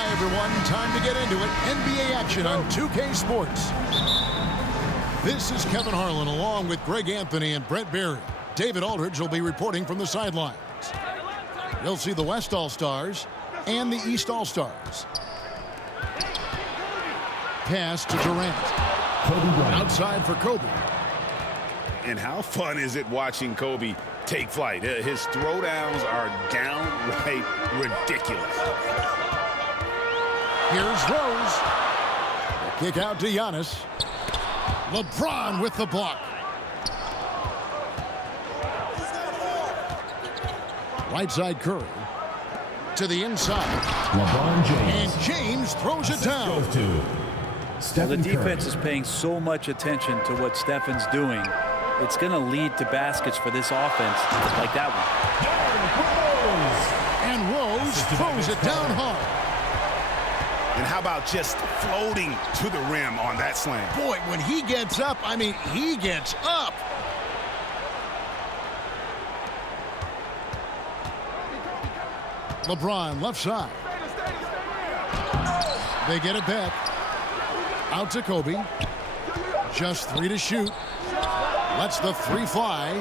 Hi, everyone. Time to get into it. NBA action on 2K Sports. This is Kevin Harlan along with Greg Anthony and Brent Berry. David Aldridge will be reporting from the sidelines. You'll see the West All-Stars and the East All-Stars. Pass to Durant. Outside for Kobe. And how fun is it watching Kobe take flight? His throwdowns are downright ridiculous. Here's Rose. The kick out to Giannis. LeBron with the block. Right side Curry. To the inside. LeBron James. And James throws it down. Well, the defense is paying so much attention to what Stephen's doing. It's going to lead to baskets for this offense like that one. And Rose throws it down hard. And how about just floating to the rim on that slam? Boy, when he gets up, I mean, he gets up. LeBron left side. They get it back. Out to Kobe. Just 3 to shoot. Lets the 3 fly.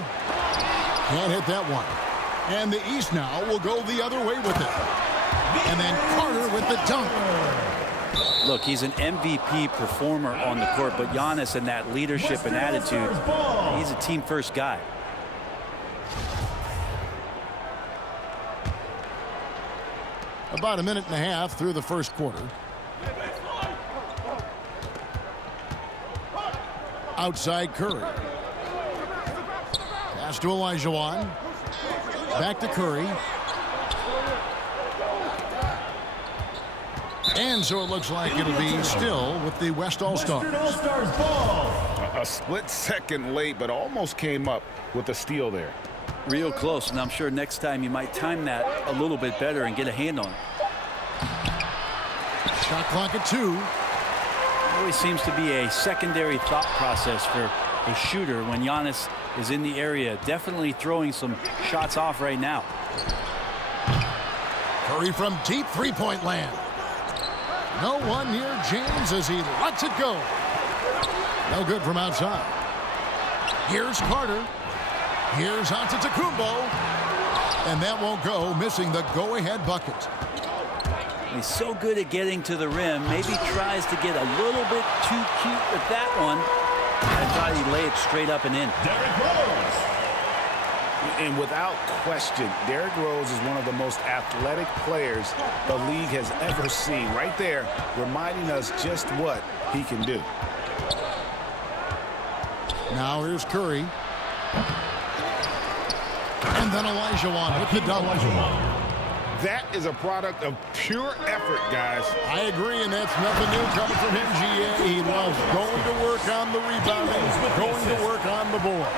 Can't hit that one. And the East now will go the other way with it. And then Carter with the dunk. Look, he's an MVP performer on the court, but Giannis and that leadership and attitude, he's a team-first guy. About a minute and a half through the first quarter. Outside Curry. Pass to Olajuwon. Back to Curry. And so it looks like it'll be still with the West All-Stars. A split second late, but almost came up with a steal there. Real close, and I'm sure next time you might time that a little bit better and get a hand on it. Shot clock at 2. Always seems to be a secondary thought process for a shooter when Giannis is in the area. Definitely throwing some shots off right now. Curry from deep three-point land. No one near James as he lets it go. No good from outside. Here's Carter. Here's Antetokounmpo. And that won't go, missing the go-ahead bucket. He's so good at getting to the rim. Maybe tries to get a little bit too cute with that one. I thought he'd lay it straight up and in. Derrick Rose. And without question, Derrick Rose is one of the most athletic players the league has ever seen. Right there, reminding us just what he can do. Now here's Curry. And then Olajuwon with the dunk. That is a product of pure effort, guys. I agree, and that's nothing new coming from him, GA. He loves going to work on the rebounding, going to work on the board.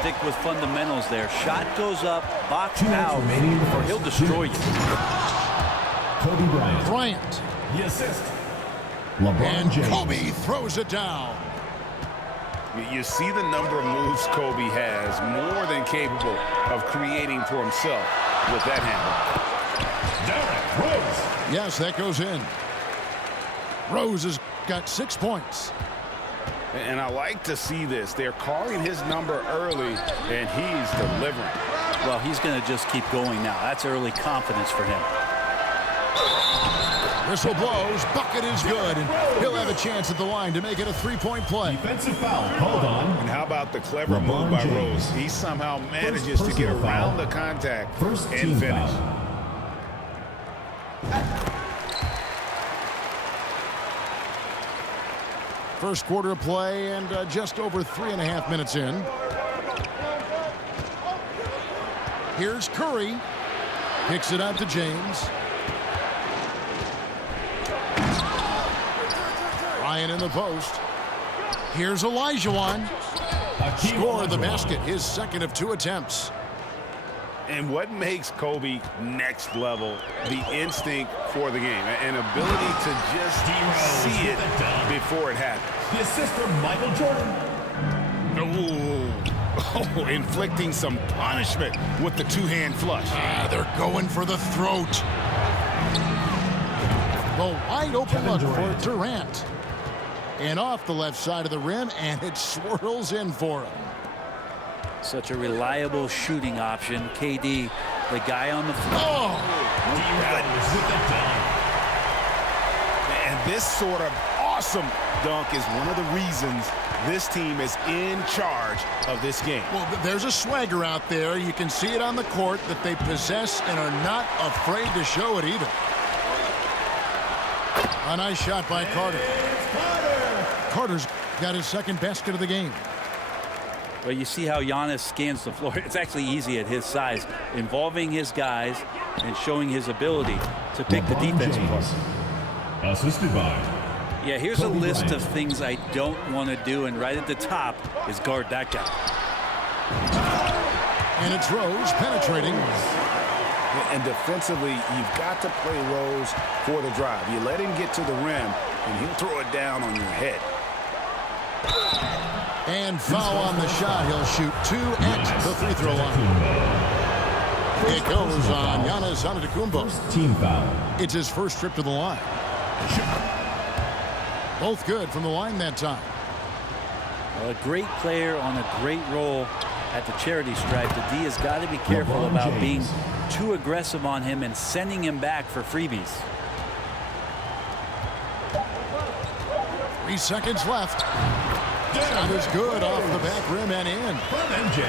Stick with fundamentals there. Shot goes up, box out, or he'll destroy you. Kobe Bryant. Bryant. The assist. LeBron James. Kobe throws it down. You see the number of moves Kobe has, more than capable of creating for himself with that handle. Derrick Rose. Yes, that goes in. Rose has got 6 points. And I like to see this. They're calling his number early, and he's delivering. Well, he's going to just keep going now. That's early confidence for him. Whistle blows. Bucket is good. And he'll have a chance at the line to make it a 3-point play. Defensive foul called on. And how about the clever LeBron move by James. Rose? He somehow manages to get around the contact and finish. First quarter of play and just over 3.5 minutes in. Here's Curry. Kicks it out to James. Ryan in the post. Here's Olajuwon. Score the basket, his second of 2 attempts. And what makes Kobe next level, the instinct for the game, an ability to just see it before it happens. The assist from Michael Jordan. Oh, inflicting some punishment with the two-hand flush. They're going for the throat. The wide open look for Durant. And off the left side of the rim, and it swirls in for him. Such a reliable shooting option. KD, the guy on the floor. Oh! And this sort of awesome dunk is one of the reasons this team is in charge of this game. Well, there's a swagger out there. You can see it on the court that they possess and are not afraid to show it either. A nice shot by Carter. Carter's got his second basket of the game. Well, you see how Giannis scans the floor. It's actually easy at his size, involving his guys and showing his ability to pick the defense apart. Assisted by. Yeah, here's a list of things I don't want to do, and right at the top is guard that guy. And it's Rose penetrating. And defensively, you've got to play Rose for the drive. You let him get to the rim, and he'll throw it down on your head. And foul on the shot. He'll shoot 2 at the free throw line. It goes on Giannis Antetokounmpo. Team foul. It's his first trip to the line. Both good from the line that time. Well, a great player on a great role at the charity stripe. The D has got to be careful about being too aggressive on him and sending him back for freebies. 3 seconds left. Shot is good off the back rim and in. MJ.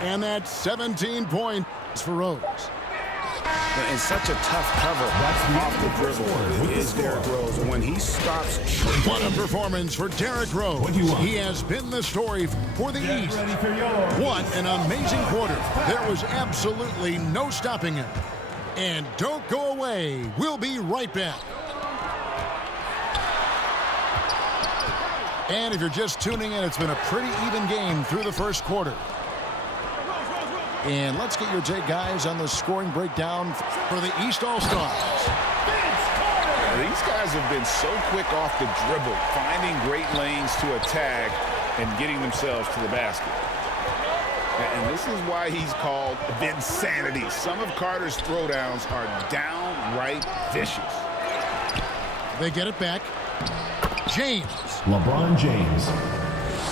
And that's 17 points for Rose. And such a tough cover off the dribble is Derrick Rose. And when he stops... What a performance for Derrick Rose. He has been the story for the East. What an amazing quarter. There was absolutely no stopping him. And don't go away. We'll be right back. And if you're just tuning in, it's been a pretty even game through the first quarter. And let's get your take, guys, on the scoring breakdown for the East All-Stars. These guys have been so quick off the dribble, finding great lanes to attack and getting themselves to the basket. And this is why he's called Vinsanity. Some of Carter's throwdowns are downright vicious. They get it back. James. LeBron James.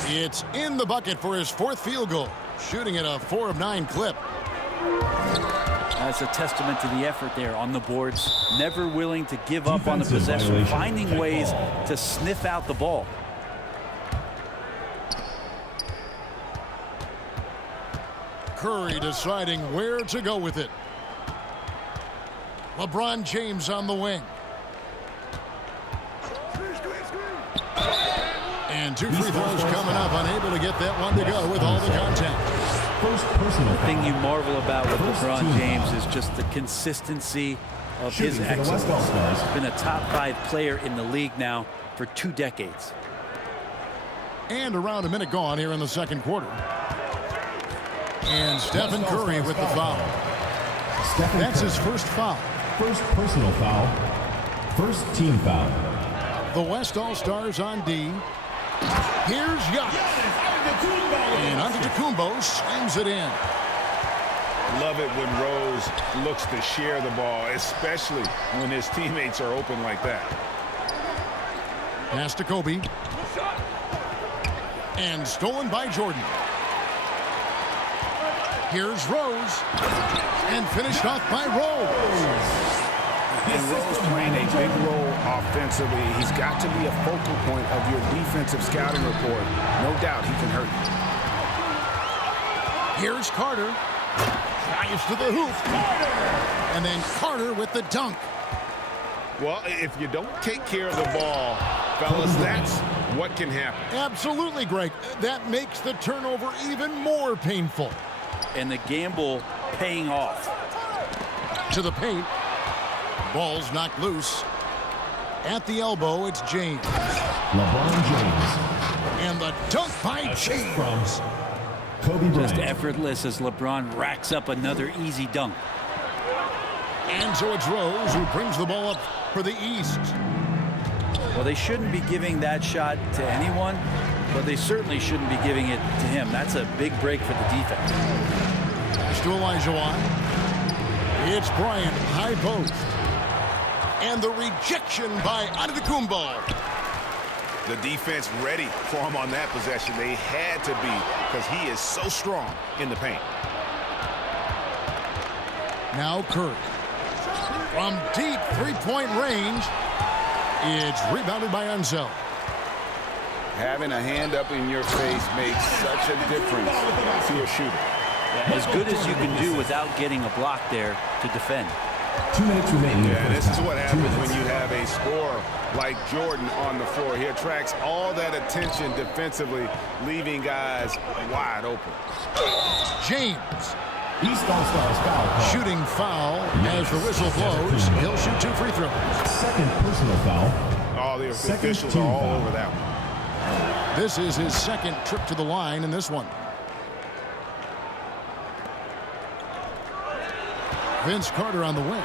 It's in the bucket for his 4th field goal. Shooting at a 4 of 9 clip. That's a testament to the effort there on the boards. Never willing to give up on the possession, finding ways to sniff out the ball. Curry deciding where to go with it. LeBron James on the wing. And 2 free throws coming up, unable to get that one to go with all the contact. The thing you marvel about with LeBron James is just the consistency of his excellence. He's been a top 5 player in the league now for 2 decades. And around a minute gone here in the second quarter. And Stephen Curry with the foul. That's his first foul. First personal foul. First team foul. The West All-Stars on D. Here's Giannis. And Antetokounmpo slams it in. Love it when Rose looks to share the ball, especially when his teammates are open like that. Pass to Kobe. And stolen by Jordan. Here's Rose. And finished off by Rose. And Rose playing a big role offensively. He's got to be a focal point of your defensive scouting report. No doubt he can hurt you. Here's Carter. Drives to the hoop. And then Carter with the dunk. Well, if you don't take care of the ball, fellas, that's what can happen. Absolutely, Greg. That makes the turnover even more painful. And the gamble paying off. To the paint. Ball's knocked loose. At the elbow, it's James. LeBron James. And the dunk by James. From Kobe Just Bryant. effortless as LeBron racks up another easy dunk. And so it's Rose who brings the ball up for the East. Well, they shouldn't be giving that shot to anyone, but they certainly shouldn't be giving it to him. That's a big break for the defense. Pass to Elijah. It's Bryant, high post. And the rejection by Antetokounmpo. The defense ready for him on that possession. They had to be, because he is so strong in the paint. Now Curry. From deep three-point range, it's rebounded by Unseld. Having a hand up in your face makes such a difference to a shooter. Yeah, as good as you can do without getting a block there to defend. 2 minutes remaining. Yeah, this is what happens when you have a scorer like Jordan on the floor. He attracts all that attention defensively, leaving guys wide open. James. East All-Stars foul call. Shooting foul as the whistle blows. He'll shoot 2 free throws. Second personal foul. All the officials are all over that one. This is his second trip to the line in this one. Vince Carter on the wing.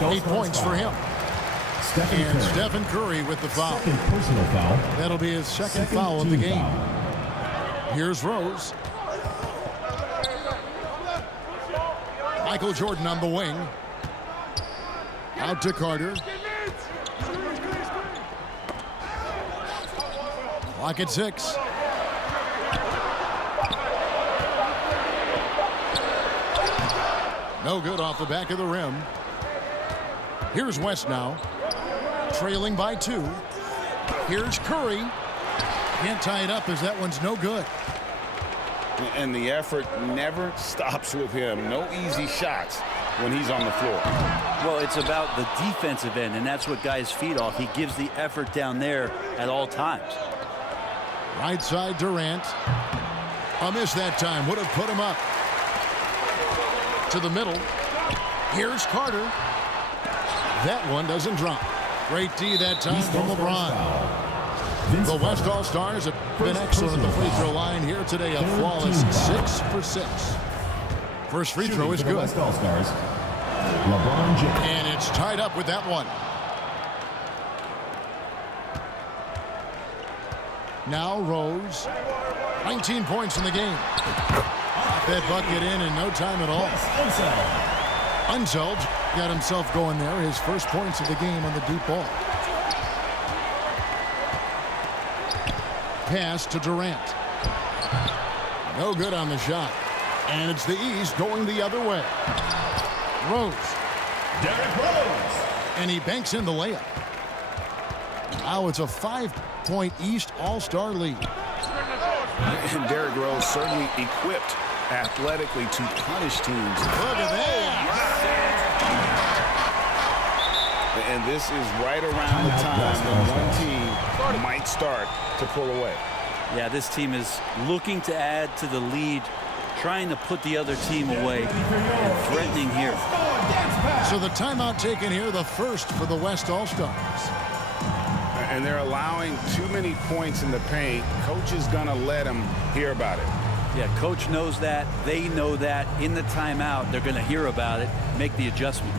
8 points for him. And Stephen Curry with the foul. Second personal foul. That'll be his second foul of the game. Here's Rose. Michael Jordan on the wing. Out to Carter. Clock at 6. No good off the back of the rim. Here's West now. Trailing by 2. Here's Curry. Can't tie it up as that one's no good. And the effort never stops with him. No easy shots when he's on the floor. Well, it's about the defensive end, and that's what guys feed off. He gives the effort down there at all times. Right side Durant. A miss that time. Would have put him up. To the middle. Here's Carter. That one doesn't drop. Great D that time from LeBron. The West All-Stars have been excellent at the free throw line here today. A flawless 6 for 6. First free throw is good. West All-Stars. LeBron James. And it's tied up with that one. Now Rose. 19 points in the game. Got that bucket in no time at all. Unseld got himself going there. His first points of the game on the deep ball. Pass to Durant. No good on the shot. And it's the East going the other way. Rose. Derrick Rose. And he banks in the layup. Now it's a 5-point East All-Star lead. And Derrick Rose certainly equipped athletically to punish teams. Look at that. And this is right around the time when one team might start to pull away. Yeah, this team is looking to add to the lead, trying to put the other team away, and threatening here. So the timeout taken here, the first for the West All-Stars. And they're allowing too many points in the paint. Coach is going to let them hear about it. Yeah, coach knows that. They know that. In the timeout, they're going to hear about it, make the adjustment.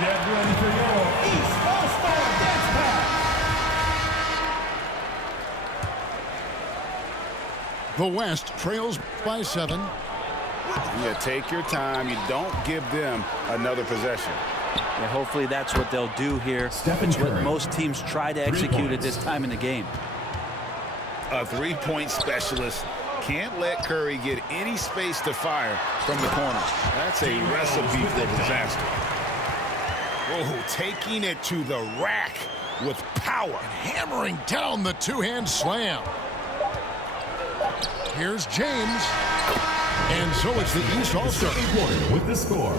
Get ready for your East All-Star Dance Pack. The West trails by 7. Yeah, take your time. You don't give them another possession. Yeah, hopefully that's what they'll do here. Stephen Curry. What most teams try to execute at this time in the game. A three-point specialist can't let Curry get any space to fire from the corner. That's a recipe for disaster. Oh, taking it to the rack with power. Hammering down the two-hand slam. Here's James. And so it's the East All-Star. With the score,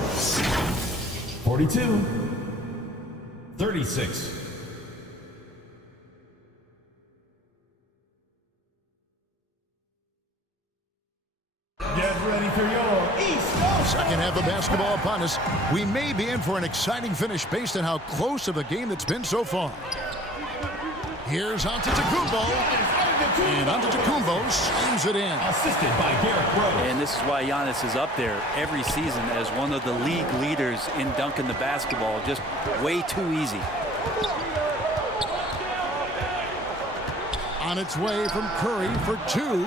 42-36. Get ready for your East All-Star. Second half of basketball upon us. We may be in for an exciting finish based on how close of a game that's been so far. Here's Antetokounmpo. And Antetokounmpo slams it in. Assisted by Derrick Rose. And this is why Giannis is up there every season as one of the league leaders in dunking the basketball. Just way too easy. On its way from Curry for two.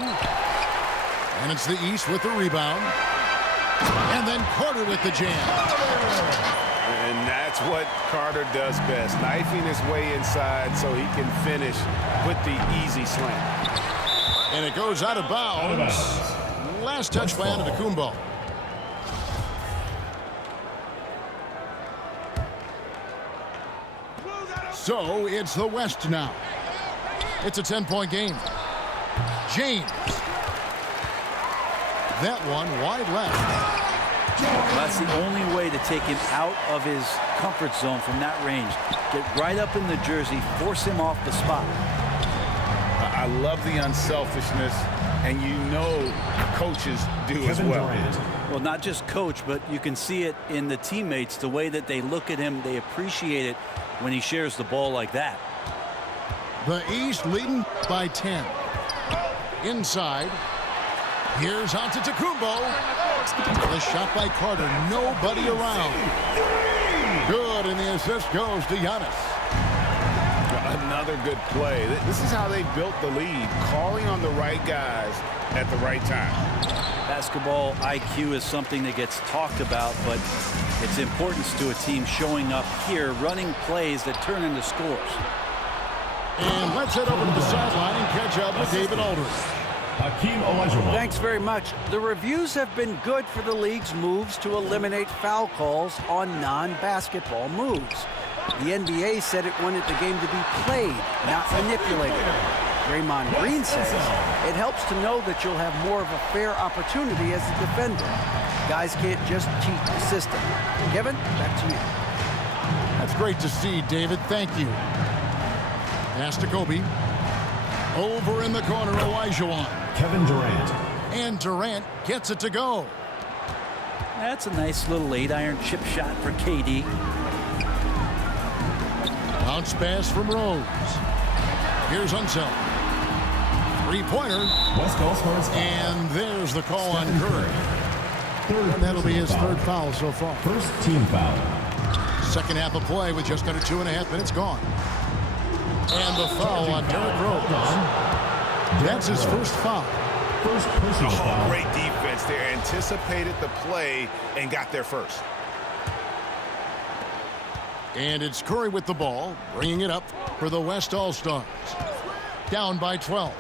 And it's the East with the rebound. And then Carter with the jam. And that's what Carter does best, knifing his way inside so he can finish with the easy slam. And it goes out of bounds. Last touch by Antetokounmpo. So it's the West now. It's a 10-point game. James. That one wide left. That's the only way to take him out of his comfort zone from that range. Get right up in the jersey, force him off the spot. I love the unselfishness, and you know coaches do as well. Well, not just coach, but you can see it in the teammates, the way that they look at him. They appreciate it when he shares the ball like that. The East leading by 10. Inside. Here's Antetokounmpo. The shot by Carter. Nobody around. Good, and the assist goes to Giannis. Another good play. This is how they built the lead, calling on the right guys at the right time. Basketball IQ is something that gets talked about, but its importance to a team showing up here, running plays that turn into scores. And let's head over to the sideline and catch up with David Aldridge. Thanks very much. The reviews have been good for the league's moves to eliminate foul calls on non-basketball moves. The NBA said it wanted the game to be played, not manipulated. Draymond Green says it helps to know that you'll have more of a fair opportunity as a defender. Guys can't just cheat the system. Kevin, back to you. That's great to see, David. Thank you. Pass to Kobe. Over in the corner, Olajuwon. Kevin Durant. And Durant gets it to go. That's a nice little 8-iron chip shot for KD. Bounce pass from Rose. Here's Unseld. Three-pointer. West All-Stars. And there's the call on Curry. And that'll be his third foul so far. First team foul. Second half of play with just under 2.5 minutes gone. And the foul on Derrick Rose. That's his first foul. First personal foul. Great defense there. Anticipated the play and got there first. And it's Curry with the ball, bringing it up for the West All-Stars. Down by 12.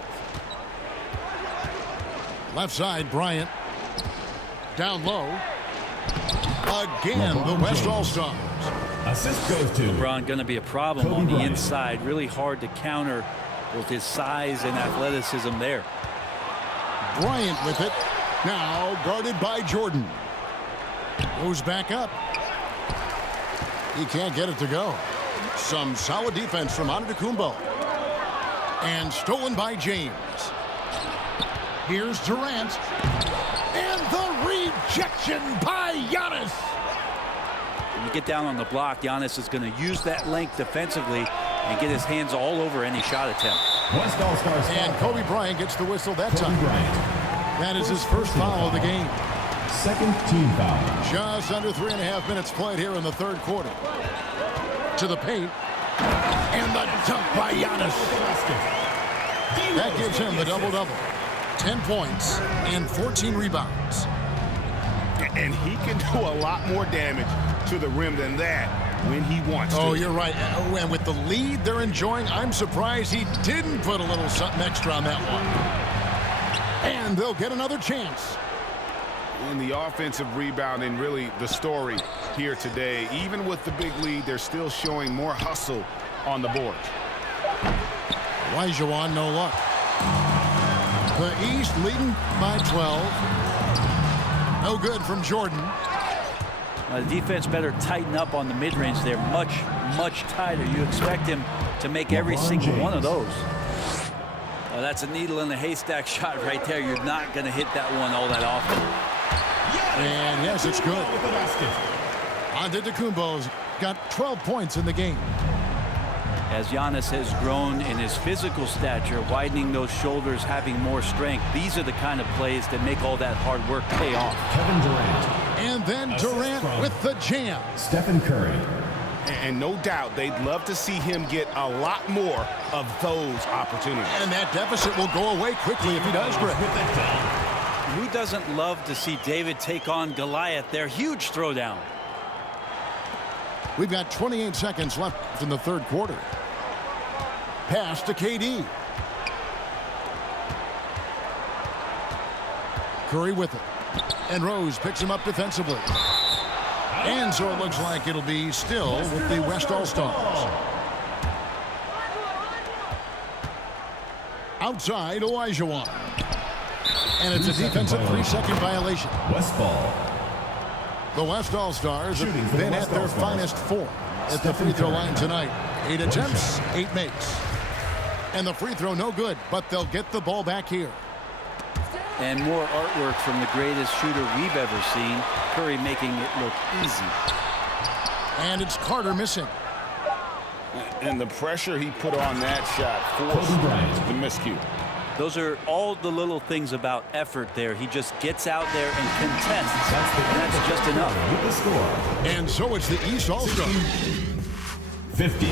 Left side, Bryant. Down low. Again, the West All-Stars. Assist goes to LeBron going to be a problem Kobe on the Bryant. inside. Really hard to counter with his size and athleticism there. Bryant with it. Now guarded by Jordan. Goes back up. He can't get it to go. Some solid defense from Antetokounmpo. And stolen by James. Here's Durant. And the rejection by Giannis. When you get down on the block, Giannis is going to use that length defensively and get his hands all over any shot attempt. West All-Stars. And Kobe Bryant gets the whistle that time. Kobe Bryant. That is his first foul of the game. Second team foul. Just under 3.5 minutes played here in the third quarter. To the paint. And the dunk by Giannis. That gives him the double-double. 10 points and 14 rebounds. And he can do a lot more damage to the rim than that when he wants to. Oh, you're right. And with the lead they're enjoying, I'm surprised he didn't put a little something extra on that one. And they'll get another chance. And the offensive rebounding, really the story here today. Even with the big lead, they're still showing more hustle on the board. Olajuwon, no luck. The East leading by 12. No good from Jordan. The defense better tighten up on the mid-range there. Much, much tighter. You expect him to make every single one of those. Oh, that's a needle in the haystack shot right there. You're not going to hit that one all that often. And yes, it's good. Antetokounmpo's got 12 points in the game. As Giannis has grown in his physical stature, widening those shoulders, having more strength, these are the kind of plays that make all that hard work pay off. Kevin Durant. And then Durant with the jam. Stephen Curry. And no doubt they'd love to see him get a lot more of those opportunities. And that deficit will go away quickly if he does, Greg. Who doesn't love to see David take on Goliath? Their huge throwdown. We've got 28 seconds left in the third quarter. Pass to KD. Curry with it. And Rose picks him up defensively. And so it looks like it'll be still with the West All-Stars. Outside, Olajuwon. And it's a defensive 3-second violation. West ball. The West All-Stars have been at their finest form at the free throw line tonight. 8 attempts, 8 makes. And the free throw no good, but they'll get the ball back here. And more artwork from the greatest shooter we've ever seen. Curry making it look easy. And it's Carter missing. And the pressure he put on that shot forced the miscue. Those are all the little things about effort there. He just gets out there and contests. That's just enough. With the score. And so it's the East All-Star. 50.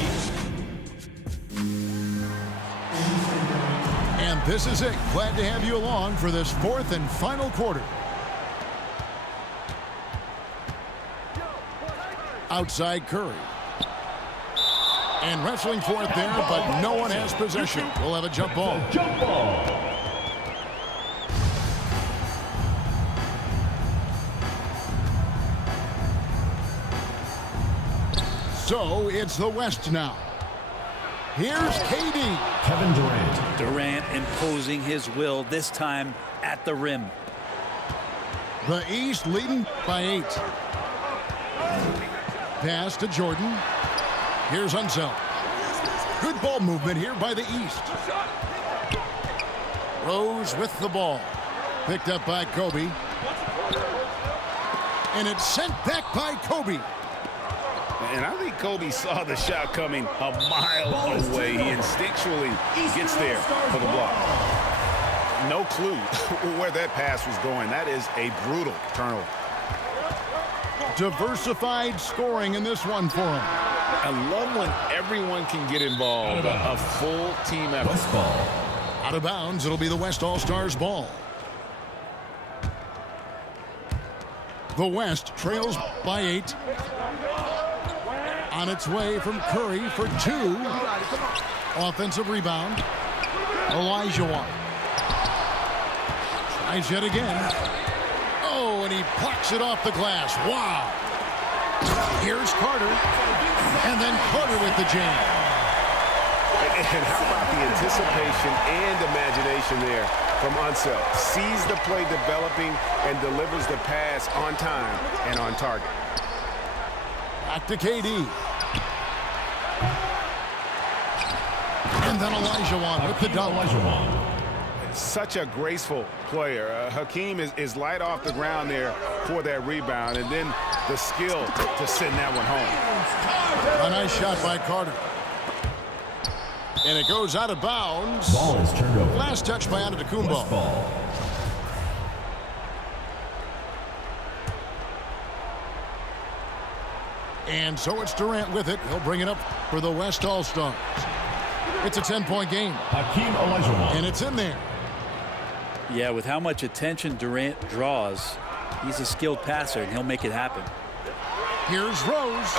And this is it. Glad to have you along for this fourth and final quarter. Outside Curry. And wrestling for it there, but no one has possession. We'll have a jump ball. Jump ball. So it's the West now. Here's KD. Kevin Durant. Durant imposing his will, this time at the rim. The East leading by 8. Pass to Jordan. Here's Unseld. Good ball movement here by the East. Rose with the ball. Picked up by Kobe. And it's sent back by Kobe. And I think Kobe saw the shot coming a mile away. He instinctually gets there for the block. No clue where that pass was going. That is a brutal turnover. Diversified scoring in this one for him. I love when everyone can get involved. A full team effort. West ball. Out of bounds, it'll be the West All-Stars ball. The West trails by 8. On its way from Curry for 2. Offensive rebound. Olajuwon. Tries yet again. Oh, and he plucks it off the glass. Wow. Here's Carter. And then Carter with the jam. And how about the anticipation and imagination there from Unseld? Sees the play developing and delivers the pass on time and on target. Back to KD. And then Olajuwon with the dunk. Such a graceful player. Hakeem is light off the ground there for that rebound, and then the skill to send that one home. A nice shot by Carter. And it goes out of bounds. Ball is turned over. Last touch by Antetokounmpo. West ball. And so it's Durant with it. He'll bring it up for the West All-Stars. It's a 10-point game. Hakeem Olajuwon. And it's in there. Yeah, with how much attention Durant draws, he's a skilled passer, and he'll make it happen. Here's Rose.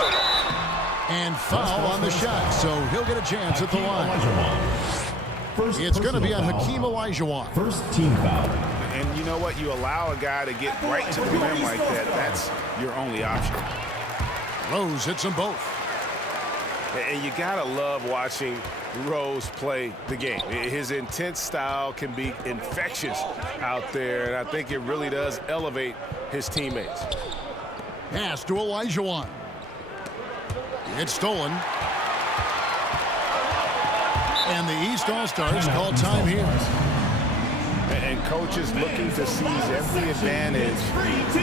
And foul on the shot, so he'll get a chance at the line. It's going to be on Hakeem Olajuwon. First team foul. And you know what? You allow a guy to get right to the rim like that. That's your only option. Rose hits them both. And you got to love watching Rose play the game. His intense style can be infectious out there, and I think it really does elevate his teammates. Pass to Olajuwon. It's stolen. And the East All-Stars call time here. And coaches looking to seize every advantage,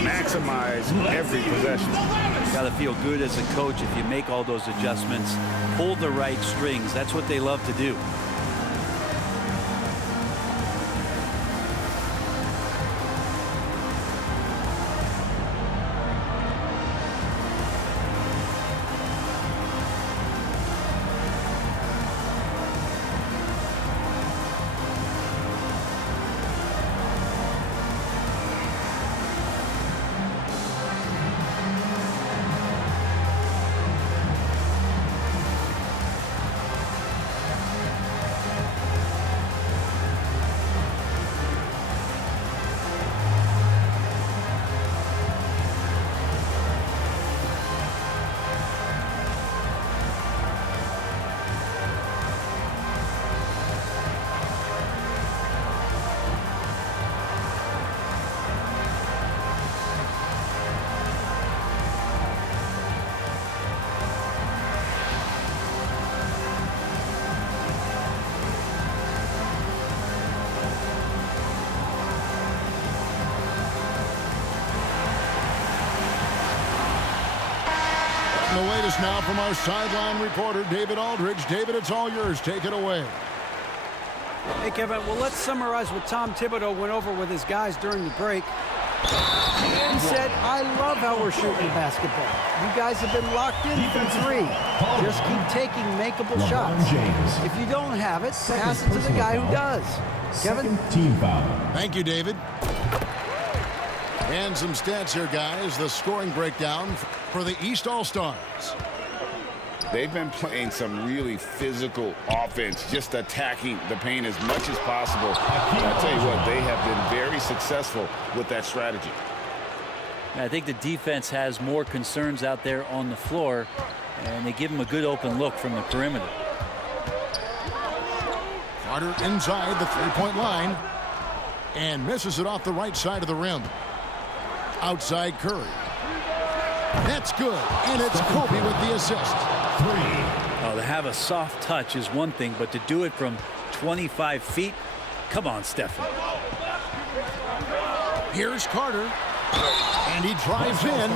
maximize every possession. You got to feel good as a coach if you make all those adjustments, pull the right strings. That's what they love to do. The latest now from our sideline reporter, David Aldridge. David, it's all yours. Take it away. Hey, Kevin, well, let's summarize what Tom Thibodeau went over with his guys during the break. He said, I love how we're shooting the basketball. You guys have been locked in from three. Just keep taking makeable shots. If you don't have it, pass it to the guy who does. Kevin? Team foul. Thank you, David. And some stats here, guys. The scoring breakdown for the East All-Stars. They've been playing some really physical offense, just attacking the paint as much as possible. And I tell you what, they have been very successful with that strategy. I think the defense has more concerns out there on the floor, and they give them a good open look from the perimeter. Carter inside the three-point line and misses it off the right side of the rim. Outside Curry. That's good, and it's Kobe with the assist. Oh, to have a soft touch is one thing, but to do it from 25 feet, come on, Stephen. Here's Carter, and he drives in.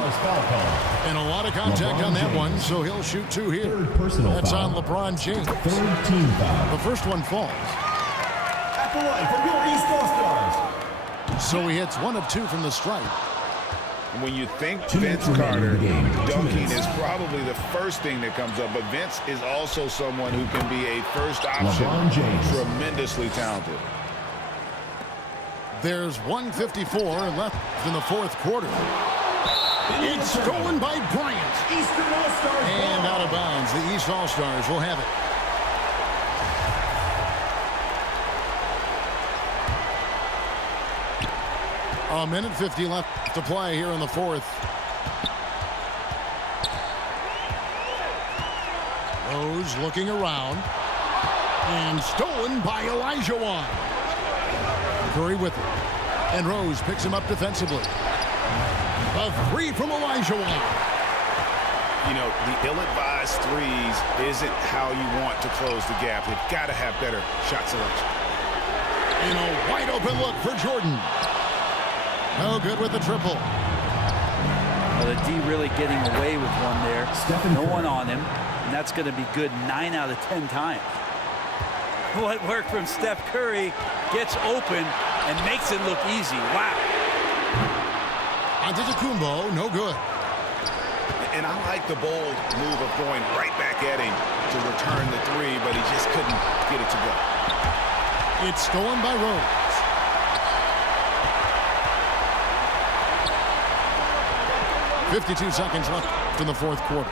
And a lot of contact on that one, so he'll shoot two here. That's on LeBron James. The first one falls. At the line from your East All-Stars. So he hits 1 of 2 from the stripe. When you think Vince Carter, dunking is probably the first thing that comes up, but Vince is also someone who can be a first option, tremendously talented. There's 1:54 left in the fourth quarter. It's stolen by Bryant. Eastern All-Stars. And out of bounds. The East All-Stars will have it. A minute 50 left to play here in the fourth. Rose looking around. And stolen by Olajuwon. Curry with it. And Rose picks him up defensively. A three from Olajuwon. You know, the ill-advised threes isn't how you want to close the gap. You've got to have better shot selection. In a wide-open look for Jordan. No good with the triple. Well, the D really getting away with one there. No one on him, and that's going to be good 9 out of 10 times. What work from Steph Curry, gets open and makes it look easy. Wow. Antetokounmpo, no good. And I like the bold move of going right back at him to return the three, but he just couldn't get it to go. It's stolen by Rose. .52 seconds left in the fourth quarter.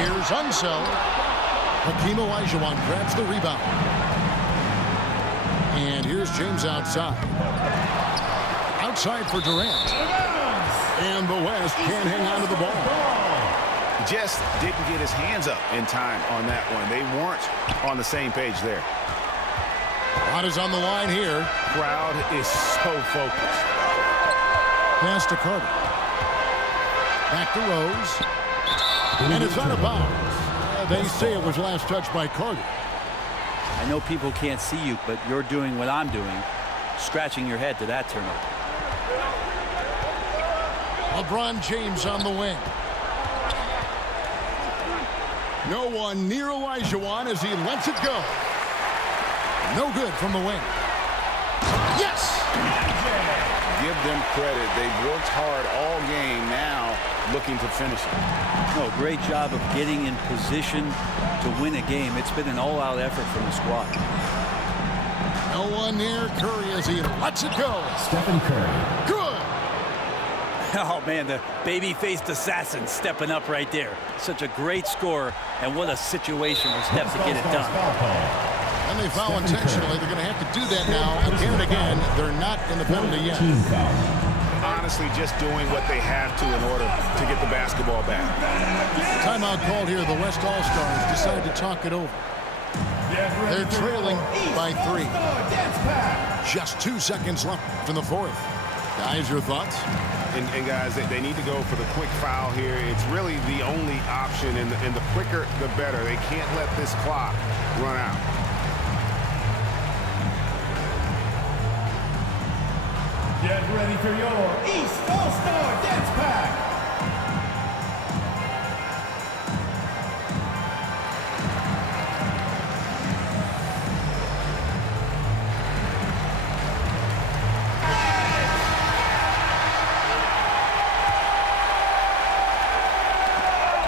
Here's Unseld. Hakeem Olajuwon grabs the rebound. And here's James outside. Outside for Durant. And the West can't hang on to the ball. just didn't get his hands up in time on that one. They weren't on the same page there. Rod is on the line here. Crowd is so focused. Pass to Carter. Back to Rose. And it's out of bounds. They say it was last touched by Carter. I know people can't see you, but you're doing what I'm doing, scratching your head to that turnover. LeBron James on the wing. No one near Olajuwon as he lets it go. No good from the wing. Yes! Give them credit. They've worked hard all game, now looking to finish it. No, great job of getting in position to win a game. It's been an all-out effort from the squad. No one near Curry as he lets it go. Stephen Curry. Good! Oh, man, the baby-faced assassin stepping up right there. Such a great score, and what a situation for Steph to get it done. And they foul intentionally. They're going to have to do that now again and again. They're not in the penalty yet. Honestly, just doing what they have to in order to get the basketball back. Timeout called here. The West All-Stars decide to talk it over. They're trailing by 3. Just 2 seconds left in the fourth. Guys, your thoughts? And guys, they need to go for the quick foul here. It's really the only option, and the quicker, the better. They can't let this clock run out. Get ready for your East All-Star Dance Pack.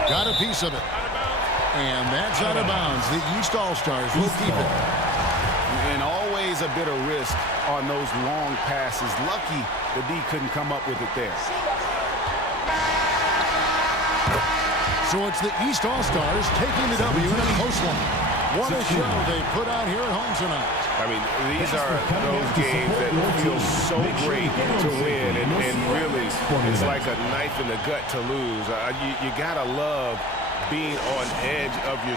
Got a piece of it. And that's out of bounds. The East All-Stars will keep it. And always a bit of risk on those long passes. Lucky the D couldn't come up with it there. So it's the East All-Stars taking the W in a close one. What a show they put on here at home tonight. I mean, these are those games that feel so great to win, and really, it's like a knife in the gut to lose. You got to love being on edge of your